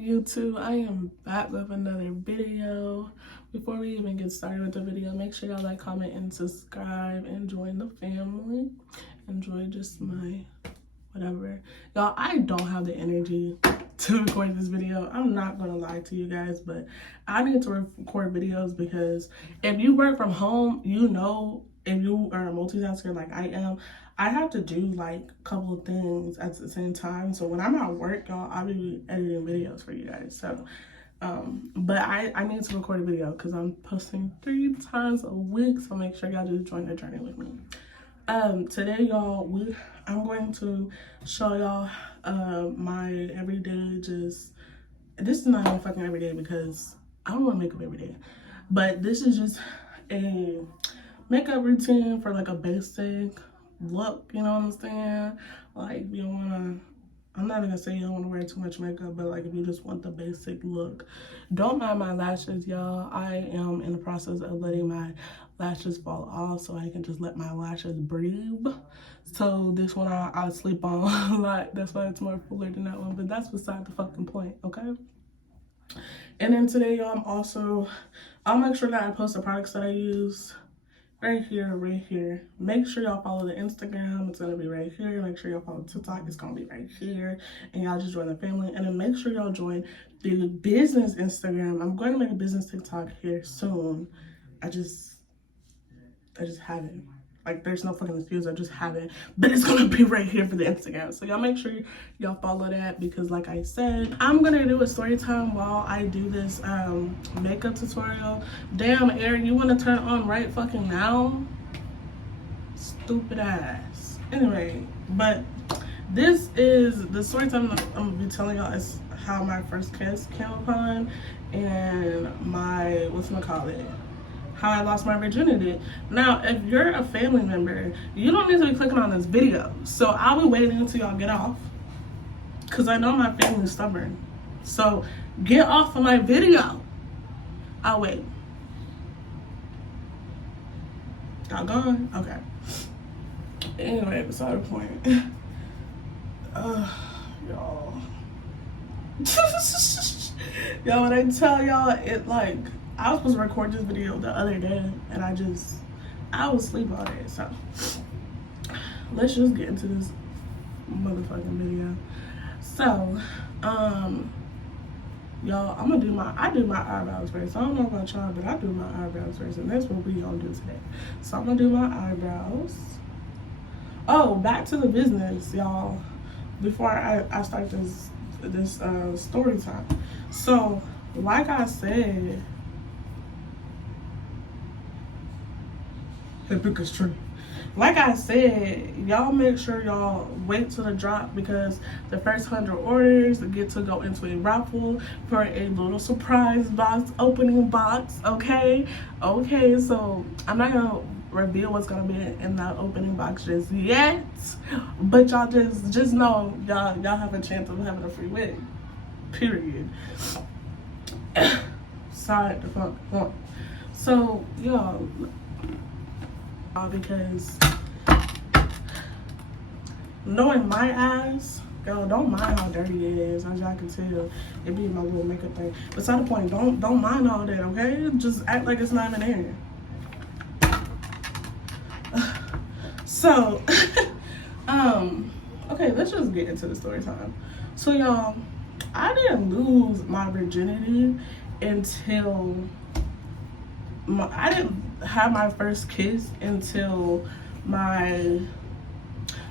YouTube? I am back with another video. Before we even get started with the video, make sure y'all like, comment, and subscribe and join the family. Enjoy just my whatever. Y'all, I don't have the energy to record this video. I'm not gonna lie to you guys, but I need to record videos because if you work from home, you know, if you are a multitasker like I am, I have to do like a couple of things at the same time. So when I'm at work, y'all, I'll be editing videos for you guys. So but I need to record a video because I'm posting 3 times a week, so make sure y'all just join the journey with me. Today, y'all, I'm going to show y'all my everyday, this is not even fucking everyday because I don't want makeup every day, but this is just a makeup routine for like a basic look, you know what I'm saying? Like, you don't want to, I'm not gonna say you don't want to wear too much makeup, but like if you just want the basic look. Don't mind my lashes, y'all. I am in the process of letting my lashes fall off so I can just let my lashes breathe. So this one I sleep on a lot. That's why it's more fuller than that one, but that's beside the fucking point, okay? And then today, y'all, I'll make sure that I post the products that I use right here. Make sure y'all follow the Instagram. It's gonna be right here. Make sure y'all follow TikTok. It's gonna be right here. And y'all just join the family. And then make sure y'all join the business Instagram. I'm going to make a business TikTok here soon. I just haven't. Like, there's no fucking excuse. I just haven't. But it's gonna be right here for the Instagram. So y'all make sure y'all follow that because, like I said, I'm gonna do a story time while I do this makeup tutorial. Damn, Aaron, you wanna turn on right fucking now? Stupid ass. Anyway, but this is the story time I'm gonna be telling y'all is how my first kiss came upon and my, how I lost my virginity. Now, if you're a family member, you don't need to be clicking on this video. So I'll be waiting until y'all get off, because I know my family's stubborn. So get off of my video. I'll wait. Y'all gone? Okay. Anyway, beside the point. Y'all. Y'all, when I tell y'all, it like, I was supposed to record this video the other day and I was asleep all day. So let's just get into this motherfucking video. So, y'all, I do my eyebrows first. I don't know about y'all, but I do my eyebrows first, and that's what we gonna do today. So I'm gonna do my eyebrows. Oh, back to the business, y'all, before I start this story time. So, like I said, because true. Like I said, y'all make sure y'all wait till the drop because the first 100 orders get to go into a raffle for a little surprise opening box, okay? Okay, so I'm not gonna reveal what's gonna be in that opening box just yet, but y'all just know y'all have a chance of having a free wig, period. Side the fuck on. So, y'all, because knowing my eyes, girl, don't mind how dirty it is. As y'all can tell, it be my little makeup thing. Beside the point, don't mind all that, okay? Just act like it's not even there. So, okay, let's just get into the story time. So, y'all, I didn't lose my virginity until I didn't have my first kiss until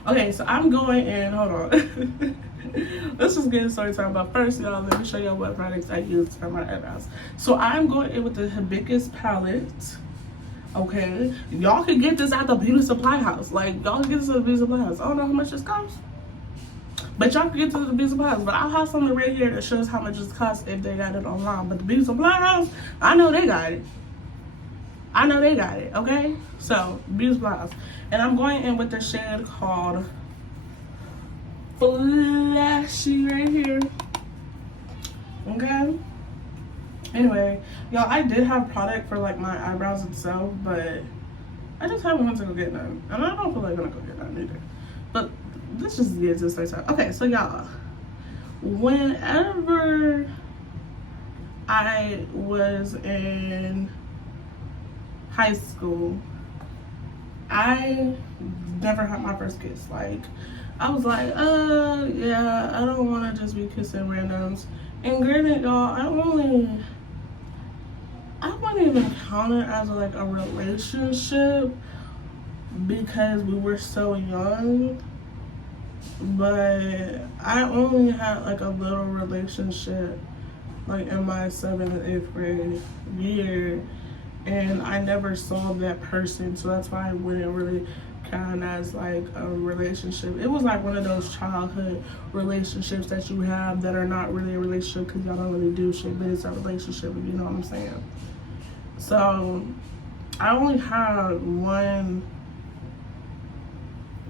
okay, so I'm going in, hold on. Let's just get started talking about first, y'all. Let me show y'all what products I use for my eyebrows. So I'm going in with the Hibiscus palette. Okay, y'all can get this at the beauty supply house. Like, y'all can get this at the beauty supply house. I don't know how much this costs, but y'all can get to the beauty supply house. But I'll have something right here that shows how much this costs if they got it online. But the beauty supply house, I know they got it. Okay? So, beauty supply house. And I'm going in with the shade called Flashy right here. Okay? Anyway, y'all, I did have product for like my eyebrows itself, but I just haven't went to go get none. And I don't feel like I'm gonna go get none either. But let's just get to this later. Okay, so y'all, whenever I was in high school, I never had my first kiss. Like, I was like, yeah, I don't want to just be kissing randoms. And granted, y'all, I wouldn't even count it as like a relationship because we were so young. But I only had like a little relationship like in my 7th and 8th grade year, and I never saw that person, so that's why I wouldn't really count as like a relationship. It was like one of those childhood relationships that you have that are not really a relationship because y'all don't really do shit, but it's a relationship, you know what I'm saying? So I only had one.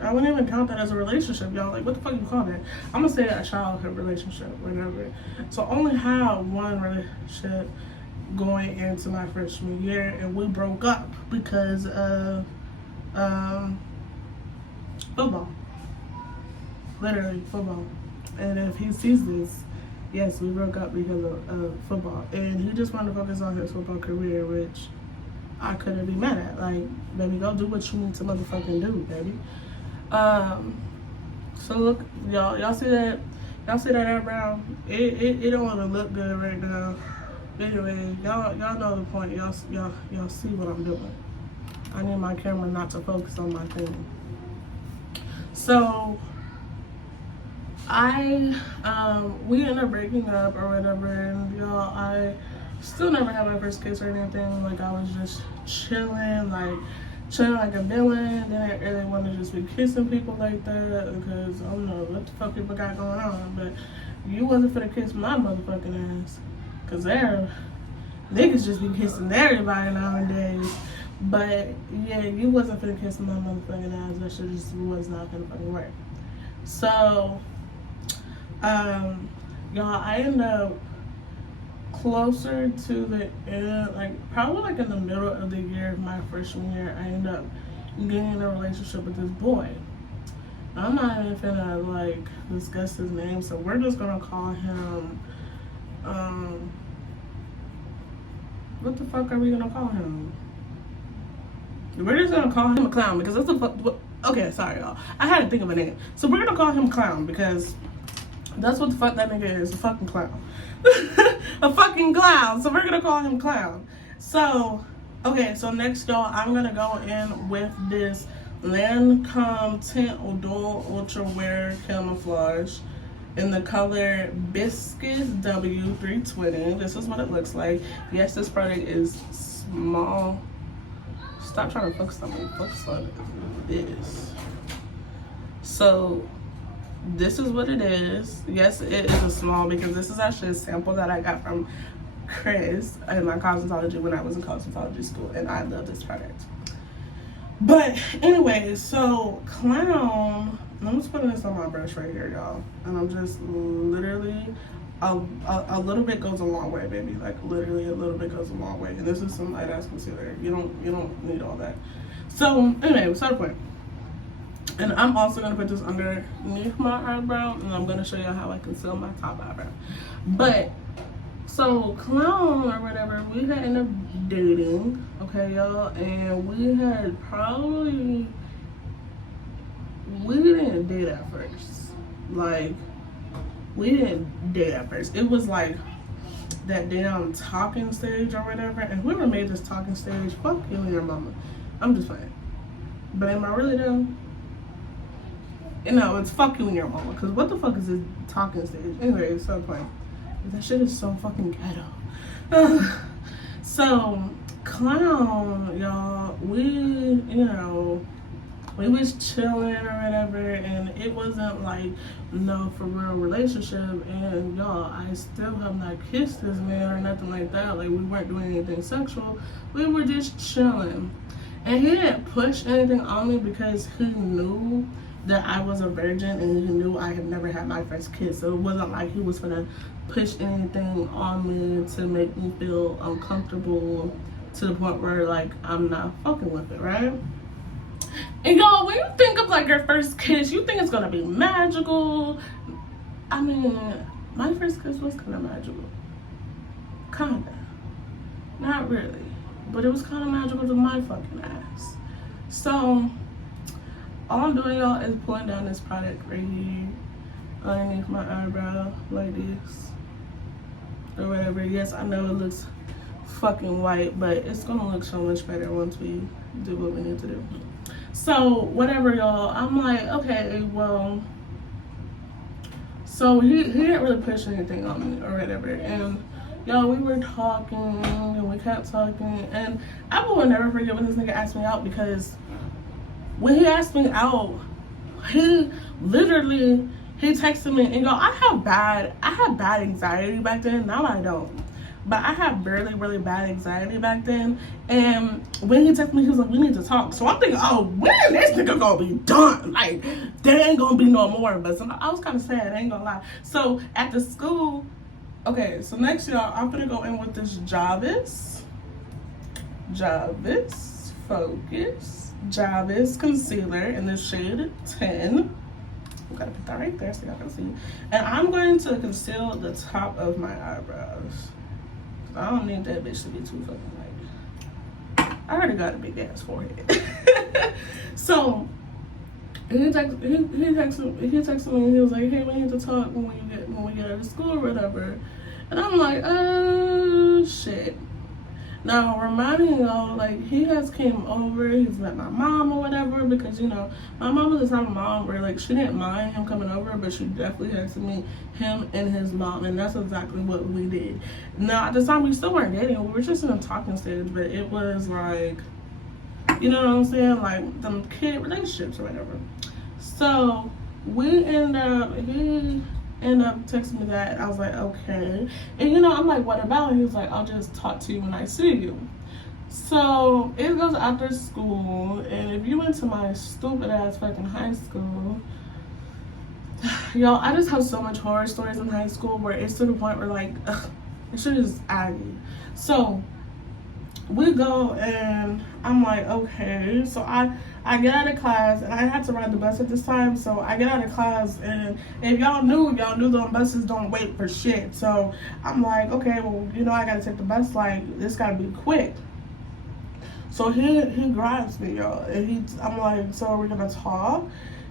I wouldn't even count that as a relationship, y'all. Like, what the fuck you call that? I'm gonna say a childhood relationship, whatever. So I only had one relationship going into my freshman year, and we broke up because of football. Literally, football. And if he sees this, yes, we broke up because of football. And he just wanted to focus on his football career, which I couldn't be mad at. Like, baby, go do what you need to motherfucking do, baby. So look, y'all see that eyebrow? It don't even look good right now. Anyway, y'all know the point. Y'all see what I'm doing. I need my camera not to focus on my thing. So we ended up breaking up or whatever, and y'all, I still never had my first kiss or anything. Like, I was just chilling like a villain. Didn't really want to just be kissing people like that because I don't know what the fuck people got going on. But you wasn't finna kiss my motherfucking ass, cause niggas just be kissing everybody nowadays. But yeah, you wasn't finna kiss my motherfucking ass. That shit just was not gonna fucking work. So y'all, I ended up closer to the end, like probably like in the middle of the year, my freshman year, I ended up getting in a relationship with this boy. I'm not even finna like discuss his name, so we're just gonna call him what the fuck are we gonna call him? We're just gonna call him a clown because that's the fuck. Okay, sorry y'all, I had to think of a name. So we're gonna call him Clown because that's what the fuck that nigga is, a fucking clown. A fucking clown. So we're gonna call him Clown. So, okay, so next y'all, I'm gonna go in with this Lancome Tint Odol Ultra Wear Camouflage in the color Biscuit W320. This is what it looks like. Yes, this product is small. Stop trying to focus on me. Focus on this. So this is what it is. Yes, it is a small because this is actually a sample that I got from Chris in my cosmetology when I was in cosmetology school, and I love this product. But anyway, so Clown, I'm just putting this on my brush right here, y'all, and I'm just literally a little bit goes a long way, baby. Like literally a little bit goes a long way. And this is some light ass concealer. You don't need all that. So anyway, what's the point? And I'm also gonna put this underneath my eyebrow, and I'm gonna show you how I conceal my top eyebrow. But so Clown or whatever, we had ended up dating, okay, y'all, and we didn't date at first. Like, we didn't date at first. It was like that damn talking stage or whatever. And whoever made this talking stage, fuck you and your mama. I'm just playing. But am I really dumb? No, it's fuck you and your mama. Because what the fuck is this talking stage? Anyway, it's so playing. That shit is so fucking ghetto. So, Clown, y'all, we was chilling or whatever, and it wasn't like no for real relationship. And y'all, I still have not kissed this man or nothing like that. Like, we weren't doing anything sexual. We were just chilling. And he didn't push anything on me because he knew that I was a virgin, and he knew I had never had my first kiss. So it wasn't like he was gonna push anything on me to make me feel uncomfortable to the point where like I'm not fucking with it, right? And y'all, when you think of like your first kiss, you think it's gonna be magical. I mean, My first kiss was kind of magical. Kinda. Not really. But it was kind of magical to my fucking ass. So, all I'm doing, y'all, is pulling down this product right here underneath my eyebrow like this. Or whatever. Yes, I know it looks fucking white, but it's gonna look so much better once we do what we need to do. So, whatever, y'all. I'm like, okay, well... So he didn't really push anything on me or whatever, and y'all, we were talking and we kept talking, and I will never forget when this nigga asked me out, because when he asked me out, he literally texted me, and y'all, I had bad anxiety back then. Now I don't, but I had really bad anxiety back then. And when he texted me, he was like, we need to talk. So I'm thinking, oh, when this nigga gonna be done? Like, there ain't gonna be no more of us. And I was kind of sad, I ain't gonna lie. So at the school, okay, so next, y'all, I'm gonna go in with this Jarvis Focus Jarvis concealer in the shade 10. I'm gonna put that right there so y'all can see. And I'm going to conceal the top of my eyebrows. I don't need that bitch to be too fucking light. I already got a big ass forehead. So he texted me, and he was like, hey, we need to talk when we get out of school or whatever. And I'm like, shit. Now, reminding y'all, like, he has came over, he's met my mom or whatever, because, you know, my mom was the type of mom where, like, she didn't mind him coming over, but she definitely had to meet him and his mom, and that's exactly what we did. Now, at the time, we still weren't dating, we were just in a talking stage, but it was, like, you know what I'm saying, like, them kid relationships or whatever. So, he ended up texting me that. I was like, okay. And you know, I'm like, what about? He was like, I'll just talk to you when I see you. So it goes after school, and if you went to my stupid ass fucking high school, y'all, I just have so much horror stories in high school where it's to the point where, like, it shit is aggy. So we go, and I'm like, okay. So I get out of class, and I had to ride the bus at this time. So I get out of class, and if y'all knew those buses don't wait for shit. So I'm like, okay, well, you know, I gotta take the bus. Like, this gotta be quick. So he grabs me, y'all, and I'm like, so are we gonna talk?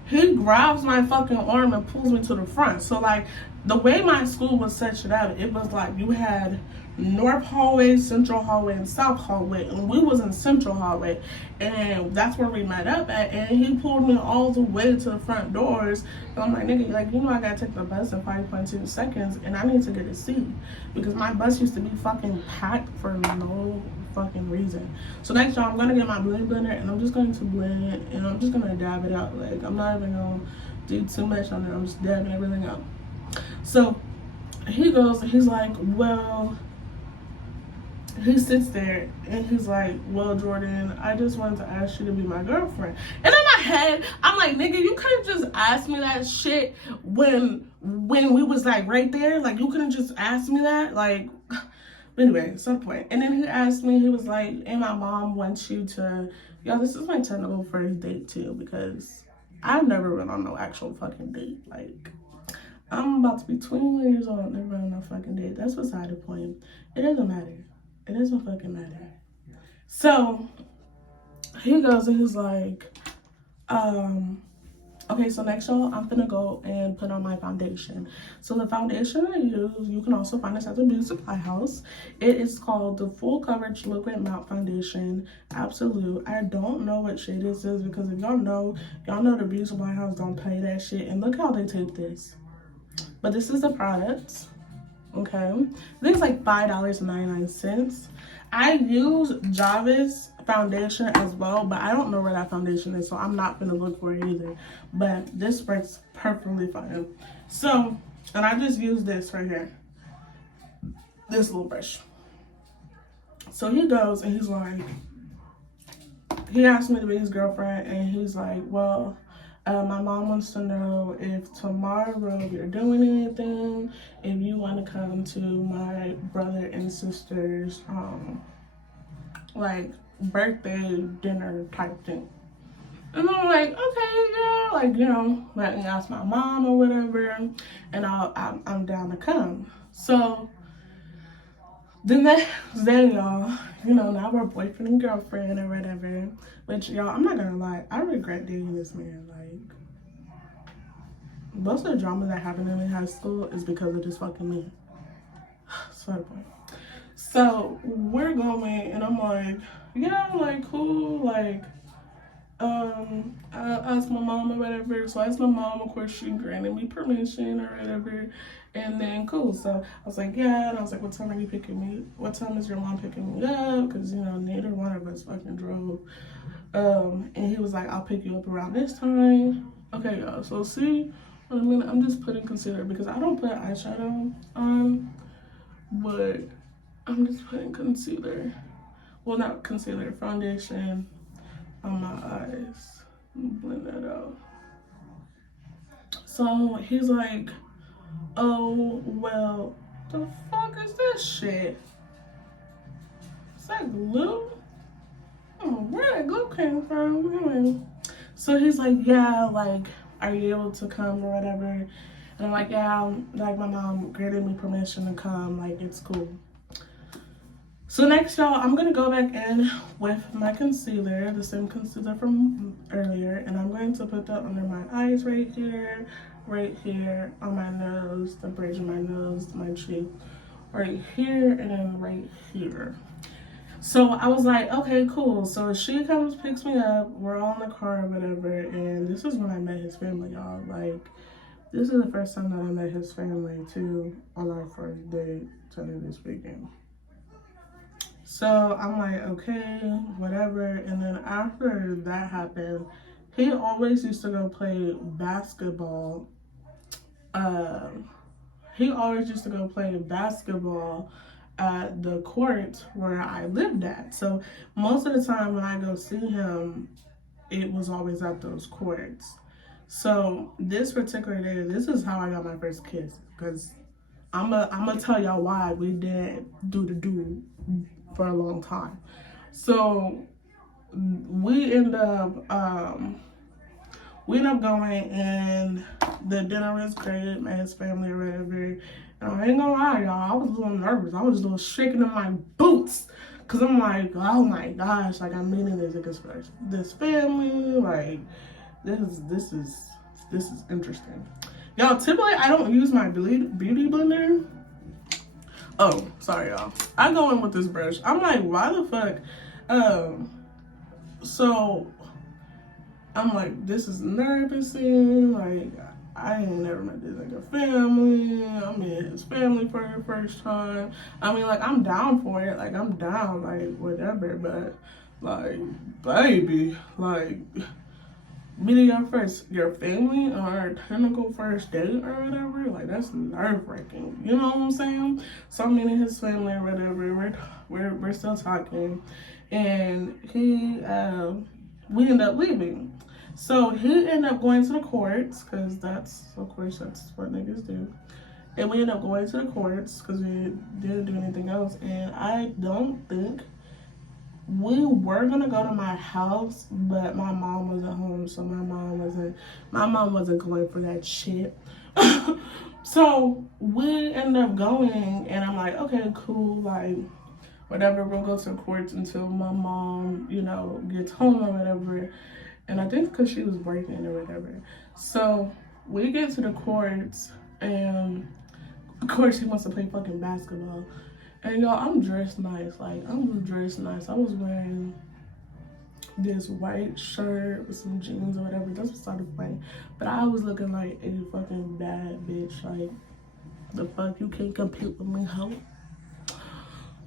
He grabs my fucking arm and pulls me to the front. So, like, the way my school was set up, it was like you had North hallway, Central hallway, and South hallway, and we was in Central hallway, and that's where we met up at. And he pulled me all the way to the front doors, and I'm like, nigga, like, you know, I gotta take the bus in 5.2 seconds, and I need to get a seat because my bus used to be fucking packed for no fucking reason. So next, y'all, I'm gonna get my blend blender, and I'm just going to blend it, and I'm just gonna dab it out. Like, I'm not even gonna do too much on it. I'm just dabbing everything out. So he goes, and he's like, well, he sits there, and he's like, well, Jordan, I just wanted to ask you to be my girlfriend. And in my head, I'm like, nigga, you couldn't just ask me that shit when we was, like, right there. Like, you couldn't just ask me that. Like, anyway, some point. And then he asked me, he was like, and my mom wants you to, y'all, this is my technical first date, too, because I've never been on no actual fucking date. Like, I'm about to be 21 years old, never been on no fucking date. That's beside the point. It doesn't matter. It doesn't fucking matter. So he goes, and he's like, okay, so next, y'all, I'm gonna go and put on my foundation. So the foundation I use, you can also find this at the Beauty Supply House. It is called the Full Coverage Liquid Matte Foundation Absolute. I don't know what shade this is, because if y'all know the Beauty Supply House don't pay that shit. And look how they tape this. But this is the product. Okay, I think it's like $5.99. I use Jarvis foundation as well, but I don't know where that foundation is, so I'm not gonna look for it either. But this works perfectly fine. So, and I just use this right here, this little brush. So he goes, and he's like, he asked me to be his girlfriend, and he's like, well, my mom wants to know if tomorrow you're doing anything, if you want to come to my brother and sister's, like, birthday dinner type thing. And I'm like, okay, yeah, like, you know, let me ask my mom or whatever, and I'm down to come. So the next day, y'all, you know, now we're boyfriend and girlfriend or whatever. Which, y'all, I'm not gonna lie, I regret dating this man. Like, most of the drama that happened in high school is because of this fucking man. Swear to God. So we're going, and I'm like, yeah, like, cool, like, I asked my mom or whatever. So I asked my mom, of course, she granted me permission or whatever. And then cool. So I was like, yeah. And I was like, what time are you picking me? What time is your mom picking me up? Because, you know, neither one of us fucking drove. And he was like, I'll pick you up around this time. Okay, y'all. So see, I mean, I'm just putting concealer because I don't put eyeshadow on, but I'm just putting concealer. Well, not concealer, foundation on my eyes. Blend that out. So he's like, oh, well, the fuck is this shit? Is that glue? Oh, where that glue came from? Anyway. So he's like, yeah, like, are you able to come or whatever? And I'm like, yeah, like, my mom granted me permission to come, like, it's cool. So next, y'all, I'm going to go back in with my concealer, the same concealer from earlier, and I'm going to put that under my eyes right here, on my nose, the bridge of my nose, my cheek, right here, and then right here. So I was like, okay, cool. So she comes, picks me up, we're all in the car or whatever, and this is when I met his family, y'all. Like, this is the first time that I met his family, too, on our first date, technically speaking. So I'm like, okay, whatever. And then after that happened, he always used to go play basketball. He always used to go play basketball at the court where I lived at. So most of the time when I go see him, it was always at those courts. So this particular day, this is how I got my first kiss. Because I'm gonna tell y'all why we didn't do the do for a long time. So we end up going, and the dinner was great, met his family or whatever. And I ain't gonna lie, y'all, I was a little nervous. I was a little shaking in my boots. Cause I'm like, oh my gosh, like I'm meeting this family, like this is interesting. Y'all, typically I don't use my beauty blender. Oh, sorry, y'all. I go in with this brush. I'm like, why the fuck? So I'm like, this is nerve-wracking. Like, I ain't never met this nigga family. I met his family for the first time. I mean, like, I'm down for it. Like, I'm down, like, whatever. But, like, baby, like, meeting your family on our technical first date or whatever, like, that's nerve-wracking. You know what I'm saying? So I'm meeting his family or whatever. We're still talking, and we end up leaving. So he ended up going to the courts, because that's what niggas do. And we ended up going to the courts because we didn't do anything else. And I don't think we were gonna go to my house, but my mom wasn't home, so my mom wasn't going for that shit. So we ended up going, and I'm like, okay, cool, like, whatever, we'll go to the courts until my mom, you know, gets home or whatever. And I think because she was working or whatever. So we get to the courts, and of course he wants to play fucking basketball. And y'all, I'm dressed nice. Like, I'm dressed nice. I was wearing this white shirt with some jeans or whatever. That's beside the point. But I was looking like a fucking bad bitch. Like, the fuck, you can't compete with me, hoe.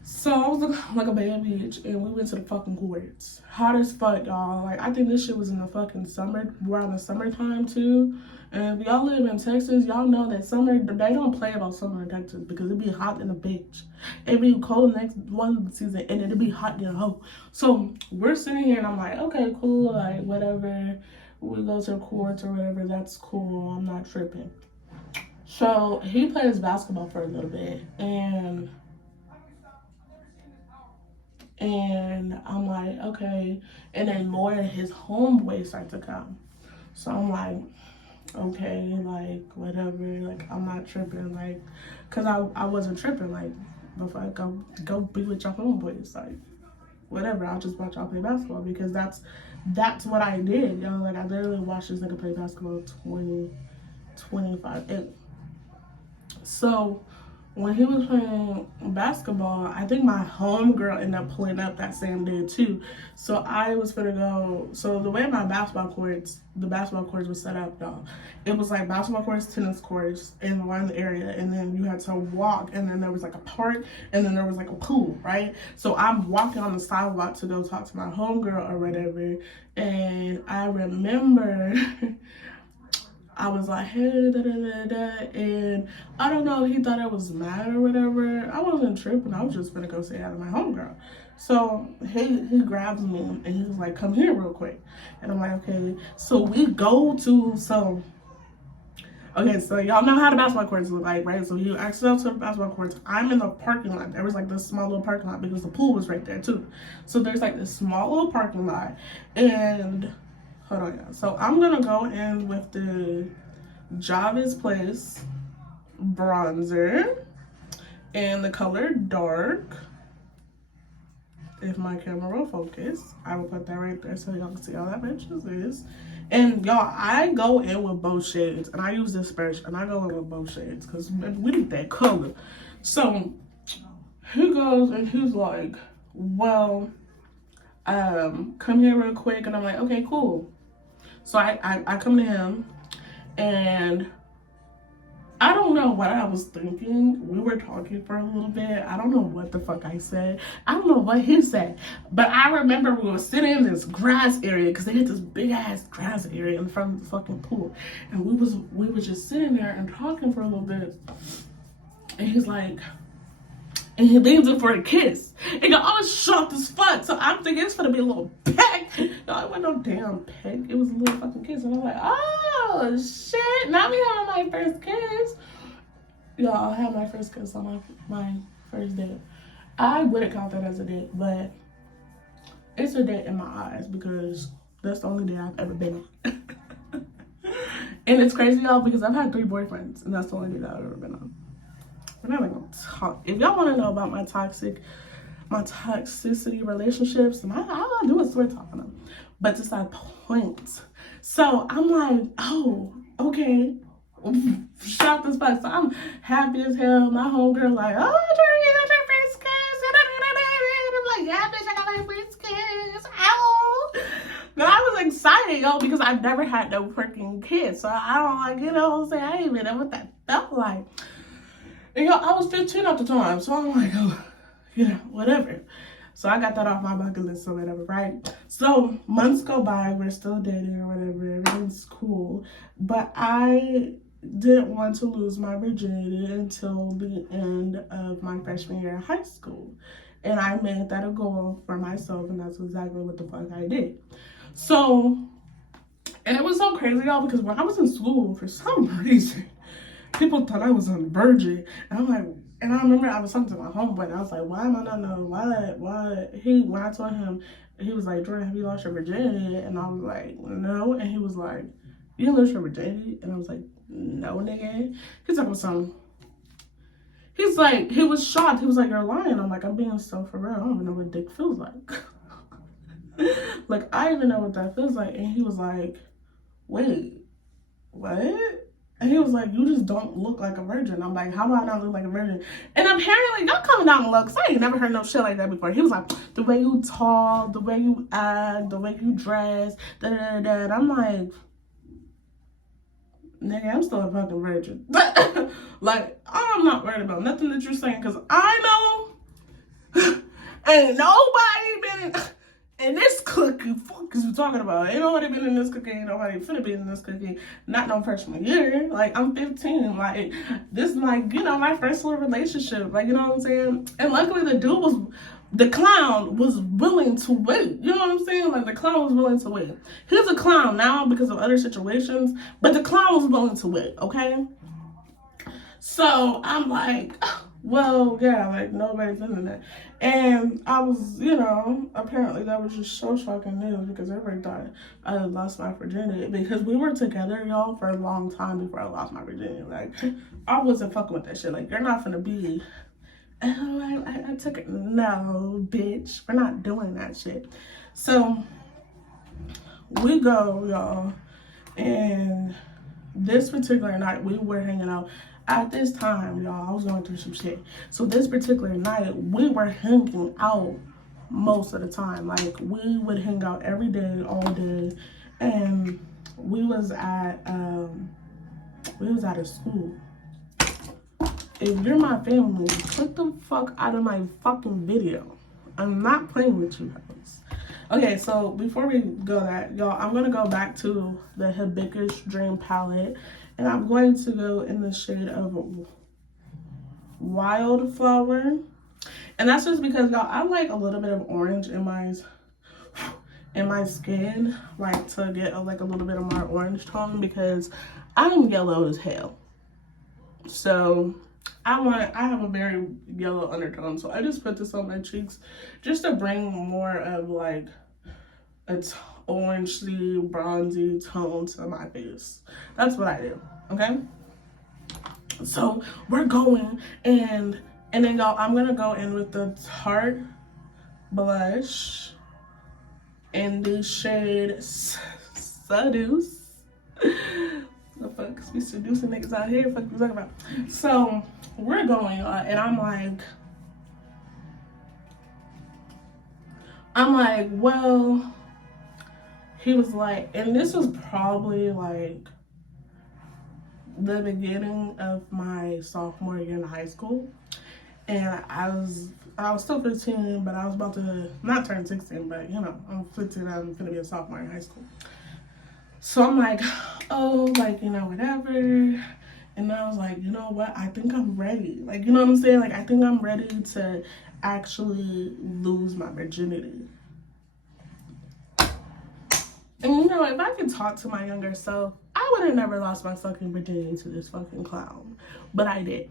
So I was looking like a bad bitch, and we went to the fucking courts. Hot as fuck, y'all. Like, I think this shit was in the fucking summer, around the summertime too. And if y'all live in Texas, y'all know that summer, they don't play about summer in Texas because it be hot in the bitch. It be cold next one season, and it'll be hot in a hoe. So we're sitting here, and I'm like, okay, cool, like, whatever. We go to the courts or whatever, that's cool. I'm not tripping. So he plays basketball for a little bit, and And I'm like, okay. And then more of his homeboys start to come. So I'm like, okay, like, whatever. Like, I'm not tripping. Like, because I wasn't tripping. Like, before I go be with your homeboys. Like, whatever. I'll just watch y'all play basketball because that's what I did. Yo, like, I literally watched this nigga play basketball 25. And so when he was playing basketball, I think my homegirl ended up pulling up that same day too. So I was gonna go. So the way the basketball courts were set up, though, it was like basketball courts, tennis courts, in one area, and then you had to walk, and then there was like a park, and then there was like a pool, right? So I'm walking on the sidewalk to go talk to my homegirl or whatever, and I remember. I was like, hey, da da da da, and I don't know, he thought I was mad or whatever. I wasn't tripping. I was just gonna go say hi to my homegirl. So he grabs me and he's like, come here real quick. And I'm like, okay. So we go to okay, so y'all know how the basketball courts look like, right? So he actually out to the basketball courts. I'm in the parking lot. There was like this small little parking lot because the pool was right there too. So there's like this small little parking lot, and hold on, y'all. So I'm gonna go in with the Java's Place bronzer and the color dark. If my camera will focus, I will put that right there so y'all can see how that matches is. And y'all, I go in with both shades, and I use this brush, and I go in with both shades because we need that color. So he goes and he's like, well, come here real quick, and I'm like, okay, cool. So I come to him, and I don't know what I was thinking. We were talking for a little bit. I don't know what the fuck I said. I don't know what he said. But I remember we were sitting in this grass area because they had this big ass grass area in front of the fucking pool. And we were just sitting there and talking for a little bit. And he's like, and he leans in for a kiss. And I was shocked as fuck. So I'm thinking it's gonna be a little peck. No, it wasn't no damn peck. It was a little fucking kiss. And I'm like, oh shit. Now we having my first kiss. Y'all, I had my first kiss on my first date. I wouldn't count that as a date, but it's a date in my eyes because that's the only date I've ever been on. And it's crazy, y'all, because I've had 3 boyfriends, and that's the only date I've ever been on. We're not even gonna talk. If y'all want to know about my toxicity relationships, all I do is story talk on them. But to side points. So I'm like, oh, okay. Shocked as fuck. So I'm happy as hell. My homegirl like, oh, you got your first kiss. I'm like, yeah, bitch, I got my first kiss. Ow. But I was excited, yo, because I've never had no freaking kiss. So I don't like, you know what I'm saying? I didn't even know what that felt like. And yo, I was 15 at the time, so I'm like, oh, yeah, whatever. So I got that off my bucket list or whatever, right? So months go by, we're still dating or whatever, everything's cool. But I didn't want to lose my virginity until the end of my freshman year of high school. And I made that a goal for myself, and that's exactly what the fuck I did. So, and it was so crazy, y'all, because when I was in school, for some reason, people thought I was a virgin. And I'm like, and I remember I was talking to my homeboy, and I was like, why am I not knowing? Why? When I told him, he was like, Jordan, have you lost your virginity? And I was like, no. And he was like, you didn't lose your virginity? And I was like, no, nigga. He's talking about something. He's like, he was shocked. He was like, you're lying. I'm like, I'm being so for real. I don't even know what dick feels like. Like, I don't even know what that feels like. And he was like, wait, what? And he was like, you just don't look like a virgin. I'm like, how do I not look like a virgin? And apparently, y'all coming down and look, because I ain't never heard no shit like that before. He was like, the way you talk, the way you act, the way you dress, da-da-da-da. And I'm like, nigga, I'm still a fucking virgin. Like, I'm not worried about nothing that you're saying, because I know ain't nobody been in this cookie. Fuck is you talking about? Ain't nobody been in this cookie. Ain't nobody finna be in this cookie. Not no freshman year. Like, I'm 15. Like, this is like, you know, my first little relationship. Like, you know what I'm saying? And luckily the clown was willing to wait. You know what I'm saying? Like, the clown was willing to wait. He's a clown now because of other situations, but the clown was willing to wait, okay? So I'm like, Well, yeah, like nobody's into that. And I was, you know, apparently that was just so shocking news because everybody thought I had lost my virginity because we were together, y'all, for a long time before I lost my virginity. Like, I wasn't fucking with that shit. Like, you're not gonna be, oh, I took it. No, bitch, we're not doing that shit. So we go, y'all, and this particular night we were hanging out. At this time, y'all, I was going through some shit. So this particular night, we were hanging out most of the time. Like, we would hang out every day, all day. And we was at a school. If you're my family, get the fuck out of my fucking video. I'm not playing with you guys. Okay, so before we go that, y'all, I'm gonna go back to the Hibiscus Dream palette, and I'm going to go in the shade of Wildflower. And that's just because, y'all, I like a little bit of orange in my skin, like to get like a little bit of my orange tone because I'm yellow as hell. So I have a very yellow undertone, so I just put this on my cheeks just to bring more of like a orangey, bronzy tone to my face. That's what I do, okay? So we're going, and then y'all, I'm gonna go in with the Tarte blush in the shade Seduce. The fuck, we seducing niggas out here. Fuck you talking about? So we're going, and I'm like, well, he was like, and this was probably like the beginning of my sophomore year in high school, and I was still 15, but I was about to not turn 16, but you know, I'm 15. I'm gonna be a sophomore in high school. So I'm like, oh, like, you know, whatever. And I was like, you know what? I think I'm ready. Like, you know what I'm saying? Like, I think I'm ready to actually lose my virginity. And you know, if I could talk to my younger self, I would have never lost my fucking virginity to this fucking clown. But I did.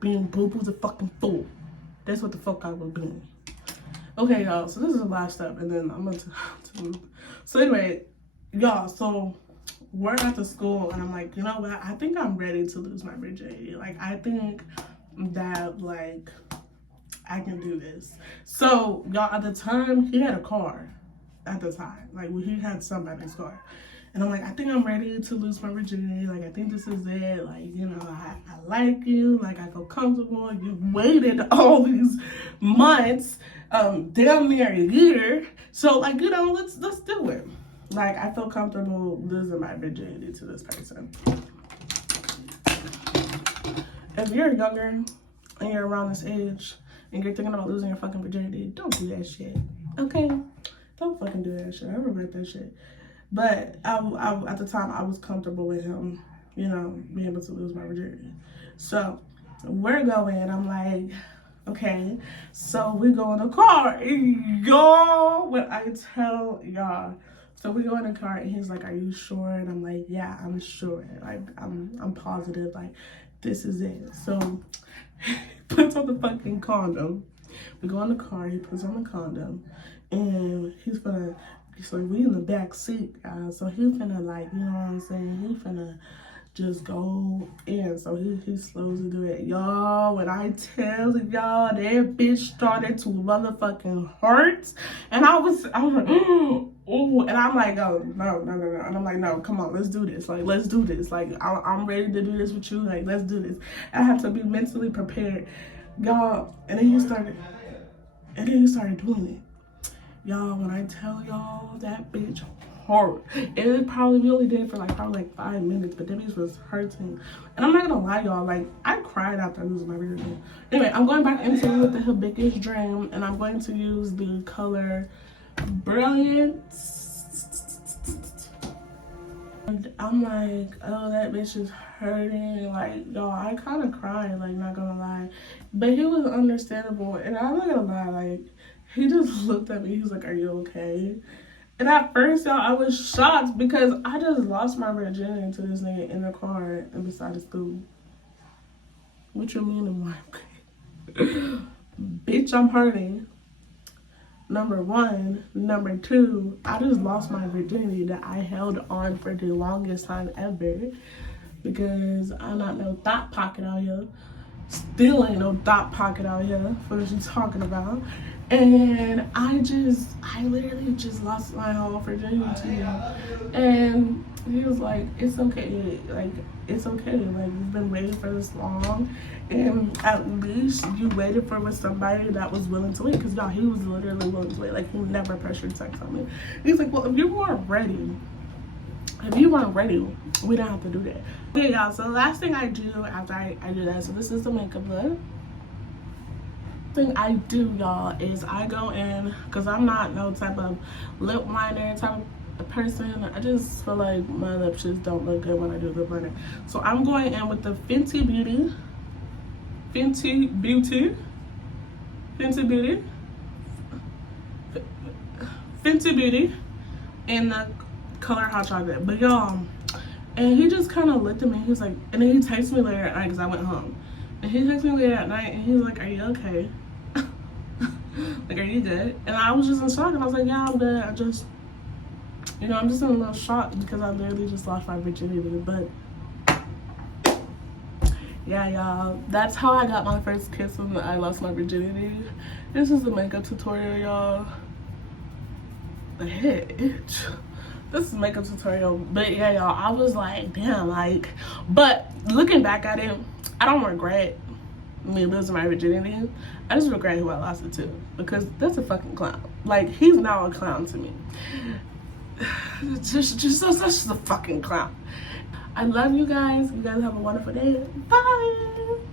Being boo-boo's a fucking fool. That's what the fuck I was doing. Okay, y'all, so this is the last step, and then I'm gonna so anyway, y'all, so we're at the school, and I'm like, you know what? I think I'm ready to lose my virginity. Like, I think that, like, I can do this. So, y'all, at the time, he had a car. At the time, like, he had somebody's car. And I'm like, I think I'm ready to lose my virginity. Like, I think this is it. Like, you know, I like you. Like, I feel comfortable. You've waited all these months, damn near a year. So, like, you know, let's do it. Like, I feel comfortable losing my virginity to this person. If you're younger and you're around this age and you're thinking about losing your fucking virginity, don't do that shit. Okay? Don't fucking do that shit. I regret that shit. But I at the time, I was comfortable with him, you know, being able to lose my virginity. So we're going, and I'm like, okay. So we go in the car, and y'all, when I tell y'all, so we go in the car, and he's like, are you sure? And I'm like, yeah, I'm sure. Like, I'm positive. Like, this is it. So he puts on the fucking condom. We go in the car, he puts on the condom, and so we in the back seat, guys. So he finna, like, you know what I'm saying? He finna just go in. So he slowly do it. Y'all, when I tell y'all, that bitch started to motherfucking hurt. And I was like, oh, and I'm like, oh, no. And I'm like, no, come on, let's do this. Like, let's do this. Like, I'm ready to do this with you. Like, let's do this. I have to be mentally prepared. Y'all, and then he started doing it. Y'all, when I tell y'all, that bitch hurt. It probably really did for probably 5 minutes, but that bitch was hurting. And I'm not gonna lie, y'all, like, I cried after losing my virginity. Anyway, I'm going back into with the Hibiscus Dream, and I'm going to use the color Brilliance. And I'm like, oh, that bitch is hurting. Like, y'all, I kind of cried, like, not gonna lie. But he was understandable, and I'm not gonna lie, like, he just looked at me. He was like, are you okay? And at first, y'all, I was shocked because I just lost my virginity to this nigga in the car and beside the school. What you mean in my opinion? Bitch, I'm hurting. Number one. Number two, I just lost my virginity that I held on for the longest time ever. Because I'm not no thought pocket out here. Still ain't no thought pocket out here. What is you talking about? And I literally just lost my whole virginity to him. And he was like, it's okay. Like, it's okay. Like, you've been waiting for this long. And at least you waited for with somebody that was willing to wait. Because, y'all, he was literally willing to wait. Like, he never pressured sex on me. He's like, well, if you weren't ready, we don't have to do that. Okay, y'all, so the last thing I do after I do that, so this is the makeup look. Thing I do, y'all, is I go in, because I'm not no type of lip liner type of person. I just feel like my lips just don't look good when I do lip liner. So I'm going in with the Fenty Beauty in the color Hot Chocolate. But y'all, and he just kind of looked at me. He was like, and then he texted me later at night because I went home. And he texted me later at night and he was like, are you okay? Like, are you good? And I was just in shock and I was like, yeah, I'm good. I just, you know, I'm just in a little shock because I literally just lost my virginity. But yeah, y'all, that's how I got my first kiss when I lost my virginity. This is a makeup tutorial, y'all. Bitch. This is a makeup tutorial. But yeah, y'all, I was like, damn, like, but looking back at it, I don't regret me losing my virginity. I just regret who I lost it to, because that's a fucking clown. Like, he's now a clown to me. That's just a fucking clown. I love you guys. You guys have a wonderful day. Bye.